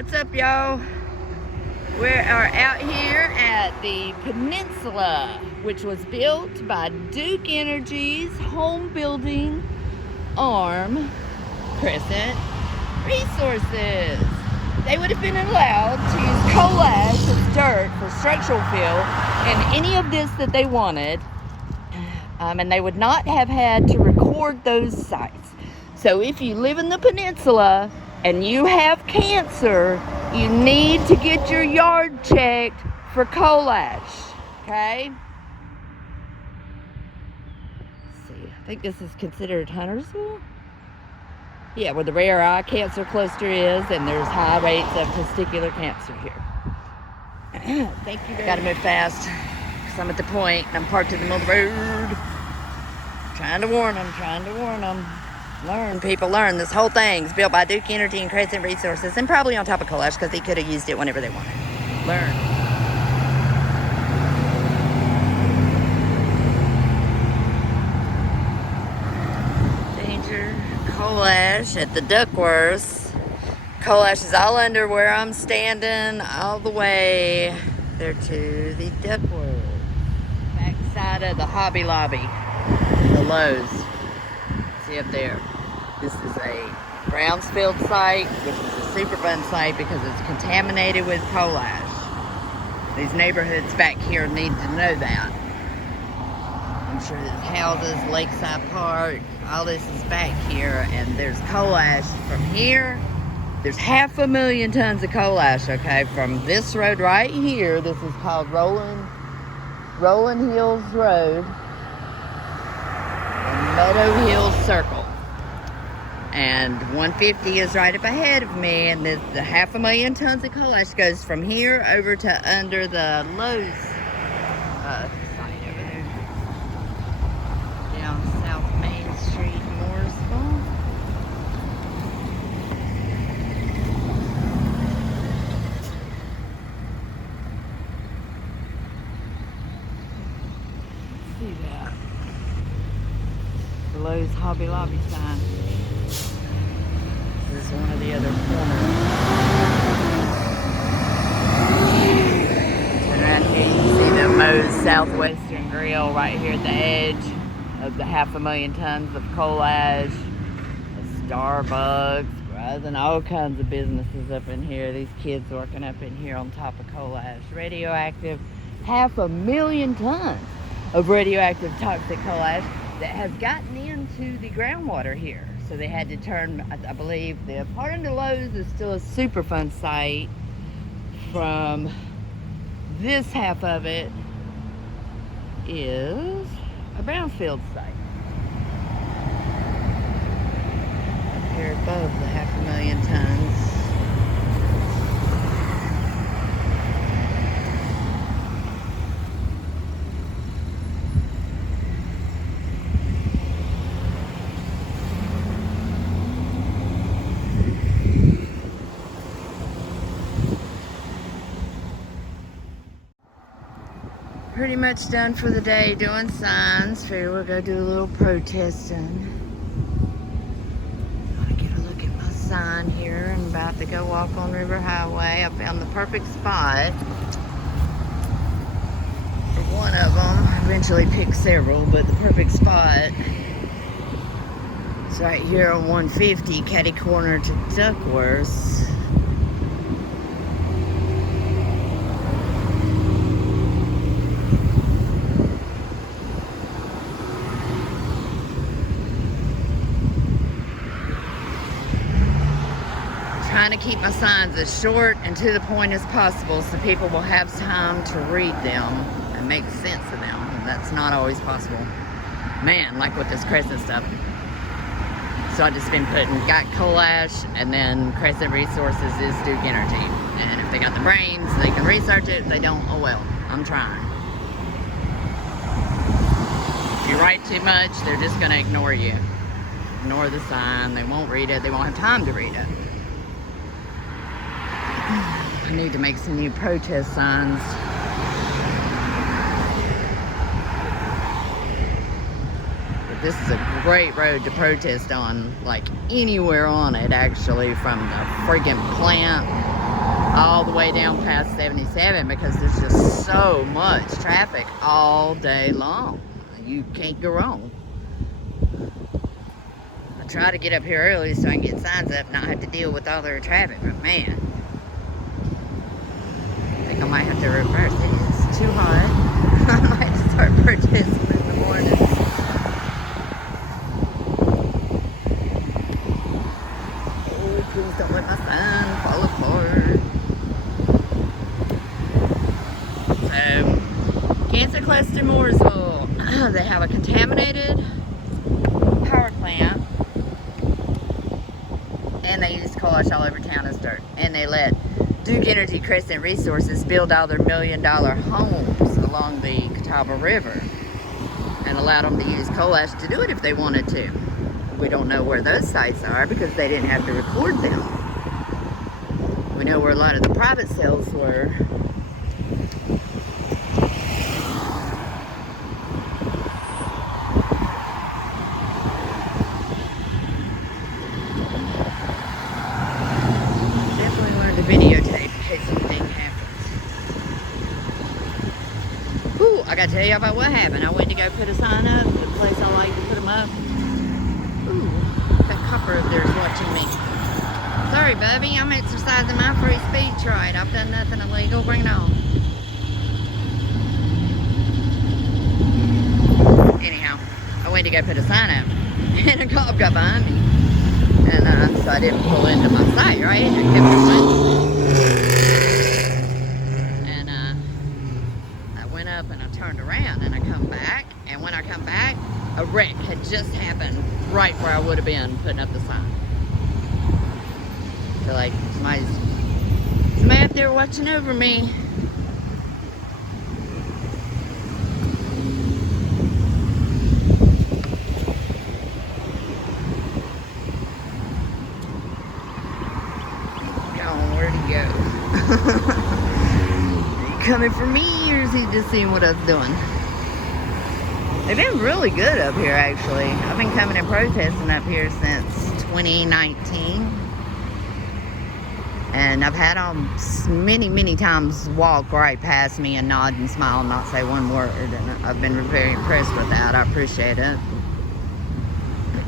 What's up, y'all? We are out here at the Peninsula, which was built by Duke Energy's home building arm, Crescent Resources. They would have been allowed to use coal ash as dirt for structural fill and any of this that they wanted, and they would not have had to record those sites. So if you live in the Peninsula and you have cancer, you need to get your yard checked for coal ash, okay? Let's see, I think this is considered Huntersville? Yeah, where the rare eye cancer cluster is, and there's high rates of testicular cancer here. Thank you. Gotta move fast, because I'm at the point, and I'm parked in the middle of the road. Trying to warn them. Learn, people, learn. This whole thing's built by Duke Energy and Crescent Resources, and probably on top of coal ash, because he could have used it whenever they wanted. Learn. Danger. Coal ash at the Duckworths. Coal ash is all under where I'm standing, all the way there to the Duckworths. Back side of the Hobby Lobby, the Lowe's. See up there. This is a Brownsfield site, which is a super fun site because it's contaminated with coal ash. These neighborhoods back here need to know that. I'm sure there's houses, Lakeside Park, all this is back here, and there's coal ash from here. There's 500,000 tons of coal ash, okay, from this road right here. This is called Rolling Hills Road and Meadow Hills Circle. And 150 is right up ahead of me, and the 500,000 tons of coal ash goes from here over to under the Lowe's site over there. Down South Main Street, Mooresville. See that? The Lowe's Hobby Lobby sign. This is one of the other corners. Turn around here, you can see the Moe's Southwestern Grill right here at the edge of the 500,000 tons of coal ash. A Starbucks, and all kinds of businesses up in here. These kids working up in here on top of coal ash. Radioactive, 500,000 tons of radioactive toxic coal ash that has gotten into the groundwater here. So they had to turn, I believe, the part under Lowe's is still a Superfund site. From this half of it is a brownfield site. Up here above the 500,000 tons. Pretty much done for the day doing signs. Figure we'll go do a little protesting. I want to get a look at my sign here. I'm about to go walk on River Highway. I found the perfect spot for one of them. I eventually picked several, but the perfect spot is right here on 150, catty corner to Duckworths. Trying to keep my signs as short and to the point as possible so people will have time to read them and make sense of them. And that's not always possible. Man, like with this Crescent stuff. So I just been putting got coal ash, and then Crescent Resources is Duke Energy. And if they got the brains, they can research it. If they don't, oh well, I'm trying. If you write too much, they're just gonna ignore you. Ignore the sign, they won't read it, they won't have time to read it. I need to make some new protest signs. But this is a great road to protest on, like anywhere on it actually, from the friggin' plant all the way down past 77 because there's just so much traffic all day long. You can't go wrong. I try to get up here early so I can get signs up and not have to deal with all their traffic, but man, I think I might have to reverse it. It's too hot. I might have to start purchasing in the mornings. Oh, please don't let my sign fall apart. So, Cancer Cluster Mooresville, they have a contaminated power plant, and they use coal ash all over town as dirt, and they let Duke Energy Crescent Resources build all their $1 million homes along the Catawba River and allowed them to use coal ash to do it if they wanted to. We don't know where those sites are because they didn't have to record them. We know where a lot of the private sales were. Videotape in case anything happens. Ooh, I gotta tell you about what happened. I went to go put a sign up at the place I like to put them up. Ooh, that copper up there is watching me. Sorry, Bubby, I'm exercising my free speech right. I've done nothing illegal. Bring it on. Anyhow, I went to go put a sign up, and a cop got behind me. And so I didn't pull into my site, right? I kept going. And I went up and I turned around and I come back. And when I come back, a wreck had just happened right where I would have been putting up the sign. So like somebody up there watching over me. Where'd he go? Are you coming for me, or is he just seeing what I was doing? They've been really good up here, actually. I've been coming and protesting up here since 2019. And I've had them many times walk right past me and nod and smile and not say one word. And I've been very impressed with that. I appreciate it.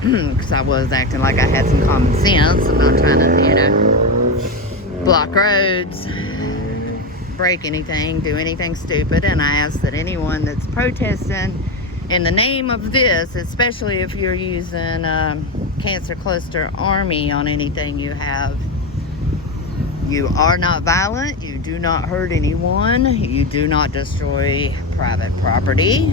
Because I was acting like I had some common sense. I'm not trying to, you know, block roads, break anything, do anything stupid. And I ask that anyone that's protesting in the name of this, especially if you're using Cancer Cluster Army on anything you have, you are not violent, you do not hurt anyone, you do not destroy private property,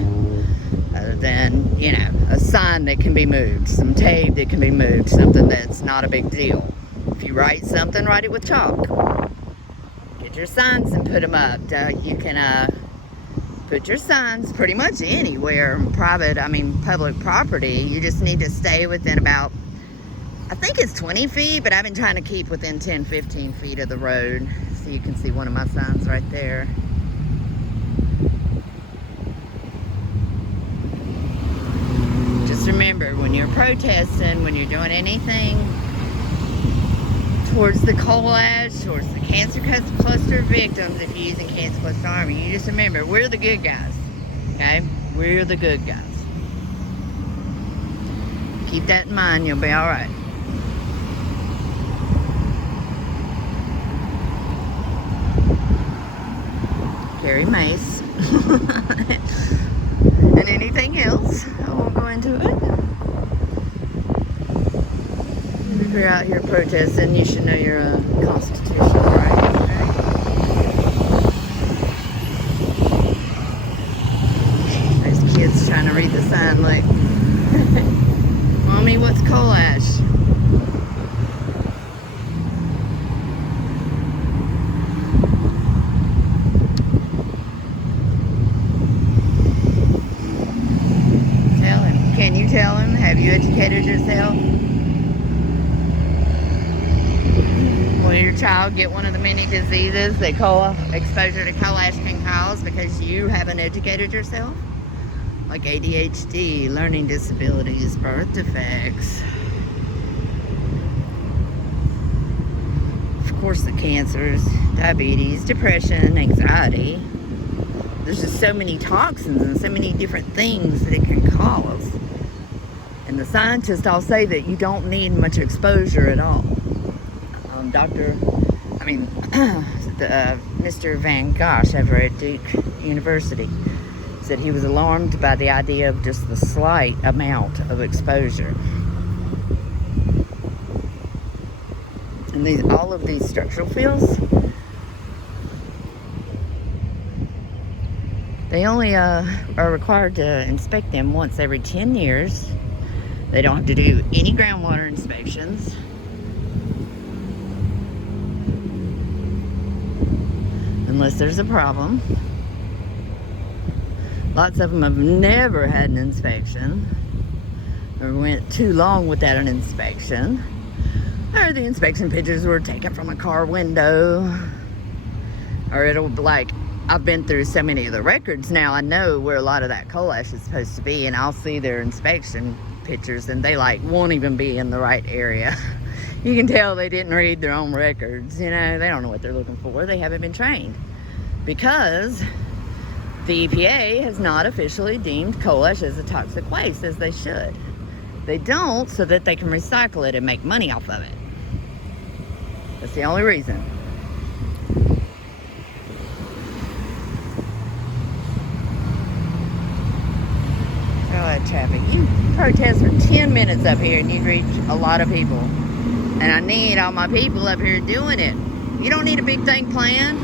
other than, you know, a sign that can be moved, some tape that can be moved, something that's not a big deal. If you write something, write it with chalk. Get your signs and put them up. You can put your signs pretty much anywhere, public property. You just need to stay within about, I think it's 20 feet, but I've been trying to keep within 10, 15 feet of the road. So you can see one of my signs right there. Just remember, when you're protesting, when you're doing anything towards the coal ash, towards the Cancer Cluster victims, if you're using Cancer Cluster Army, you just remember, we're the good guys, okay? We're the good guys. Keep that in mind, you'll be all right. Carry mace. And anything else, I won't go into it. If you're out here protesting, you should know your constitutional right. Okay? There's kids trying to read the sign like, Mommy, what's coal ash? Tell him. Can you tell him? Have you educated yourself? Will your child get one of the many diseases that exposure to coal ash can cause because you haven't educated yourself? Like ADHD, learning disabilities, birth defects. Of course, the cancers, diabetes, depression, anxiety. There's just so many toxins and so many different things that it can cause. And the scientists all say that you don't need much exposure at all. Mr. Van Gosh over at Duke University said he was alarmed by the idea of just the slight amount of exposure. And all of these structural fields, they only are required to inspect them once every 10 years. They don't have to do any groundwater inspections. Unless there's a problem. Lots of them have never had an inspection, or went too long without an inspection, or the inspection pictures were taken from a car window, or it'll be like, I've been through so many of the records now, I know where a lot of that coal ash is supposed to be, and I'll see their inspection pictures and they like won't even be in the right area. You can tell they didn't read their own records, you know, they don't know what they're looking for, they haven't been trained. Because the EPA has not officially deemed coal ash as a toxic waste, as they should. They don't, so that they can recycle it and make money off of it. That's the only reason. All that traffic. You protest for 10 minutes up here and you'd reach a lot of people. And I need all my people up here doing it. You don't need a big thing planned.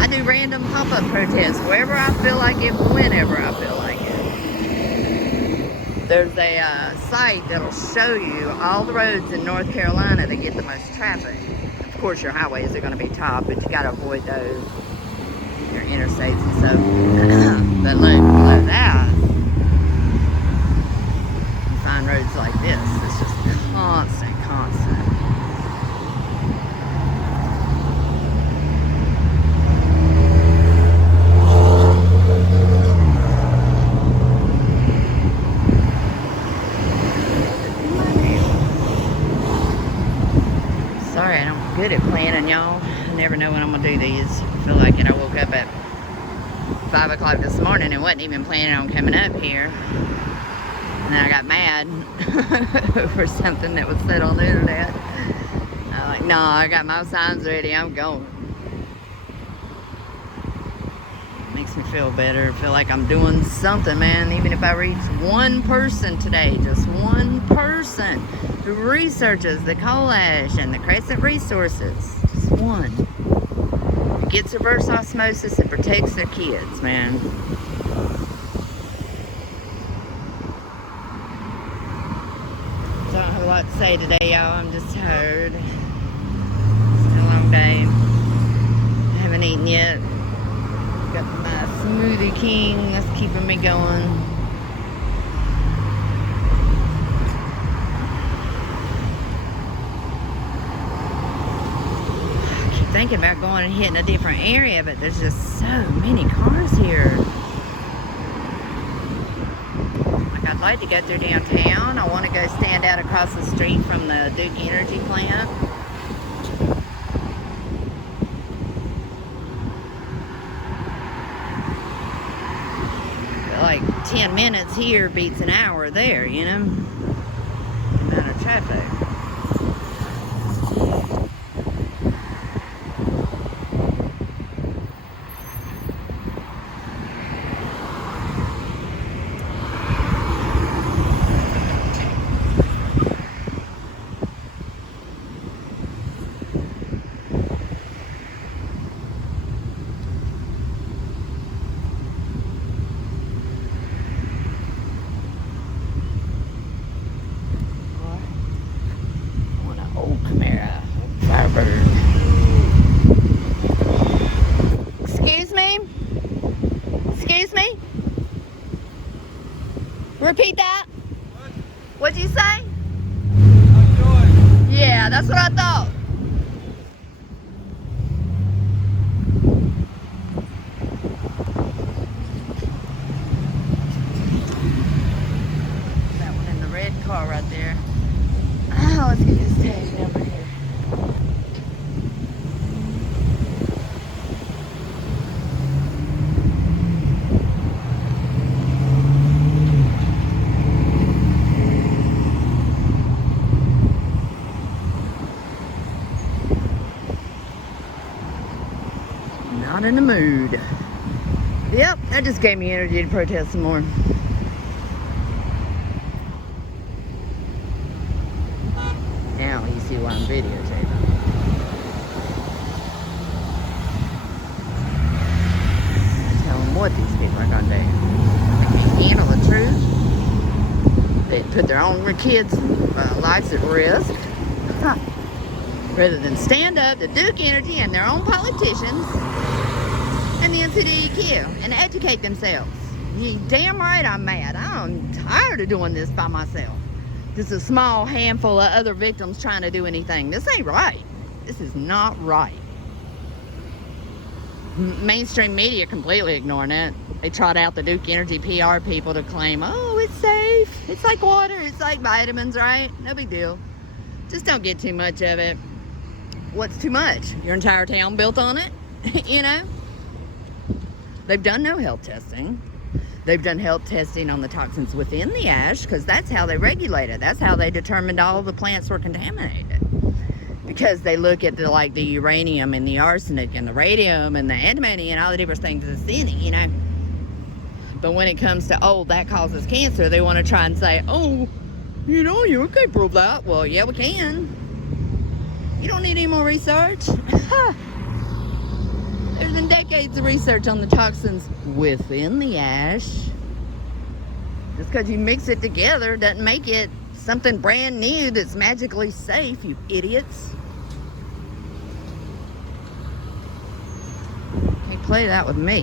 I do random pop-up protests wherever I feel like it, whenever I feel like it. There's a site that'll show you all the roads in North Carolina that get the most traffic. Of course, your highways are going to be top, but you got to avoid those, your interstates and stuff. But look, below that, you find roads like this. It's just constant. Sorry, I'm good at planning, y'all. I never know when I'm gonna do these. I feel like I woke up at 5 o'clock this morning and wasn't even planning on coming up here. And then I got mad over something that was said on the internet. I'm like, no, I got my signs ready, I'm going. Makes me feel better, feel like I'm doing something, man. Even if I reach one person today, just one person who researches the coal ash and the crescent resources, just one. It gets reverse osmosis and protects their kids, man. Don't have a lot to say today, y'all. I'm just tired. It's been a long day. I haven't eaten yet. Got my Smoothie King that's keeping me going. I keep thinking about going and hitting a different area, but there's just so many cars here. Like, I'd like to go through downtown. I want to go stand out across the street from the Duke Energy plant. Like 10 minutes here beats an hour there, you know, the amount of traffic. not in the mood. Yep, that just gave me energy to protest some more. Now you see why I'm videotaping. Tell them what these people are gonna do. They can't handle the truth. They put their own kids' lives at risk. Huh. Rather than stand up to Duke Energy and their own politicians and the NCDEQ and educate themselves. You damn right I'm mad. I'm tired of doing this by myself. Just a small handful of other victims trying to do anything. This ain't right. This is not right. Mainstream media completely ignoring it. They trot out the Duke Energy PR people to claim, oh, it's safe. It's like water. It's like vitamins, right? No big deal. Just don't get too much of it. What's too much? Your entire town built on it? You know? They've done no health testing. They've done health testing on the toxins within the ash because that's how they regulate it. That's how they determined all the plants were contaminated. Because they look at the uranium and the arsenic and the radium and the antimony and all the different things that's in it, you know. But when it comes to, oh, that causes cancer, they want to try and say, oh, you know, you can't prove that. Well, yeah, we can. You don't need any more research. There's been decades of research on the toxins within the ash. Just because you mix it together doesn't make it something brand new that's magically safe, you idiots. Can't play that with me.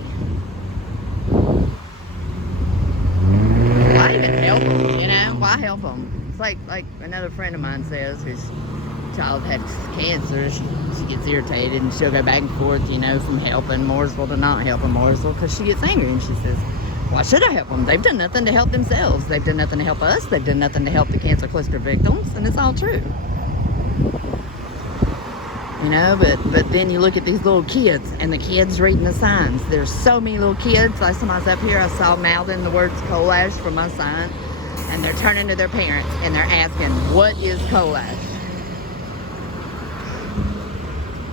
Why even help them, you know? Why help them? It's like another friend of mine says, whose child had cancer. She gets irritated and she'll go back and forth, you know, from helping Mooresville to not helping Mooresville because she gets angry and she says, why should I help them? They've done nothing to help themselves. They've done nothing to help us. They've done nothing to help the cancer cluster victims, and it's all true. You know, but then you look at these little kids and the kids reading the signs. There's so many little kids. Last time I was up here, I saw mouthing the words coal ash from my sign, and they're turning to their parents and they're asking, what is coal ash?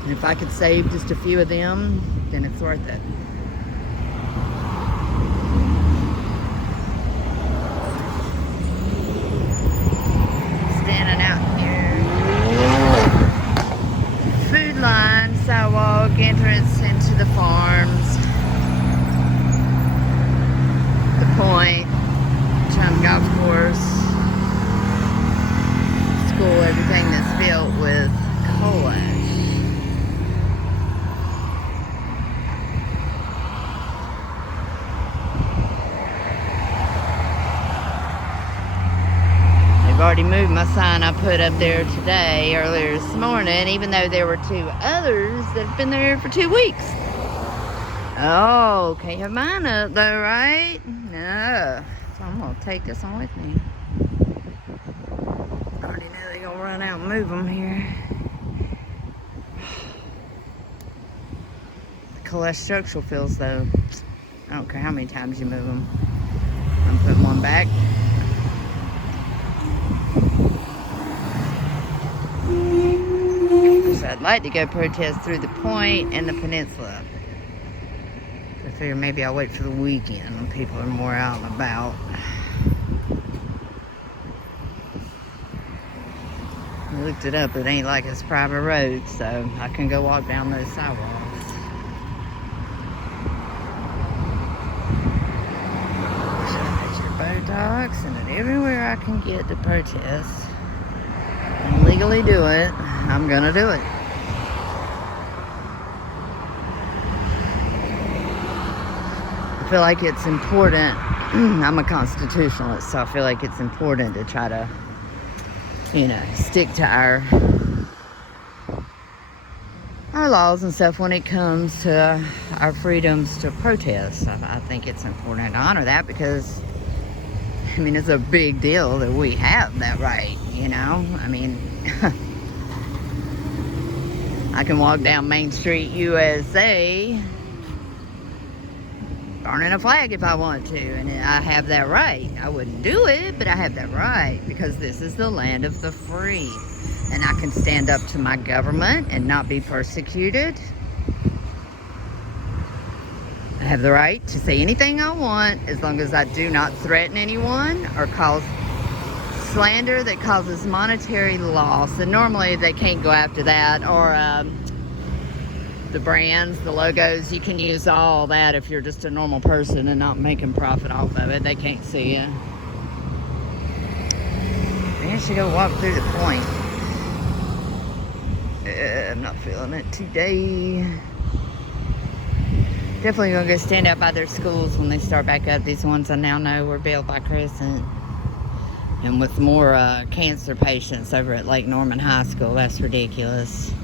And if I could save just a few of them, then it's worth it. Standing out here. Food line, sidewalk, entrance into the farms. The point, Chum Golf Course. School, everything that's built with coal ash. Already moved my sign I put up there today, earlier this morning, even though there were two others that have been there for 2 weeks. Oh, can't have mine up though, right? No. So I'm going to take this one with me. I already know they're going to run out and move them here. The coal structural fields though, I don't care how many times you move them. I'm putting one back. So I'd like to go protest through the point and the peninsula. I figure maybe I'll wait for the weekend when people are more out and about. I looked it up, it ain't like it's private road, so I can go walk down those sidewalks. There's your Botox and everywhere I can get to protest and legally do it, I'm gonna do it. I feel like it's important. I'm a constitutionalist, so I feel like it's important to try to, you know, stick to our laws and stuff when it comes to our freedoms to protest. I think it's important to honor that because, I mean, it's a big deal that we have that right, you know? I mean, I can walk down Main Street, USA, burning a flag if I want to, and I have that right. I wouldn't do it, but I have that right because this is the land of the free, and I can stand up to my government and not be persecuted. I have the right to say anything I want as long as I do not threaten anyone or cause slander that causes monetary loss. And normally they can't go after that, or the brands, the logos, you can use all that if you're just a normal person and not making profit off of it. They can't see you. I should go walk through the point. I'm not feeling it today. Definitely gonna go stand out by their schools when they start back up. These ones I now know were built by Crescent. And with more cancer patients over at Lake Norman High School, that's ridiculous.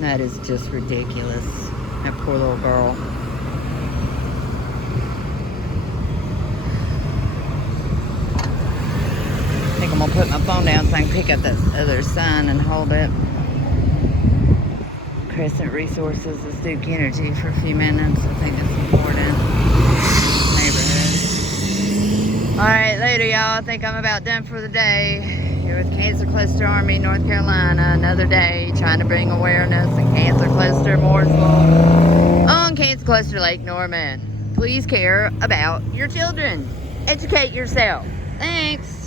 That is just ridiculous. That poor little girl. I think I'm gonna put my phone down so I can pick up that other sign and hold it. Crescent Resources is Duke Energy for a few minutes. I think it's important. Neighborhood. Alright, later y'all. I think I'm about done for the day. Here with Cancer Cluster Army, North Carolina. Another day trying to bring awareness in Cancer Cluster Mooresville on Cancer Cluster Lake Norman. Please care about your children. Educate yourself. Thanks.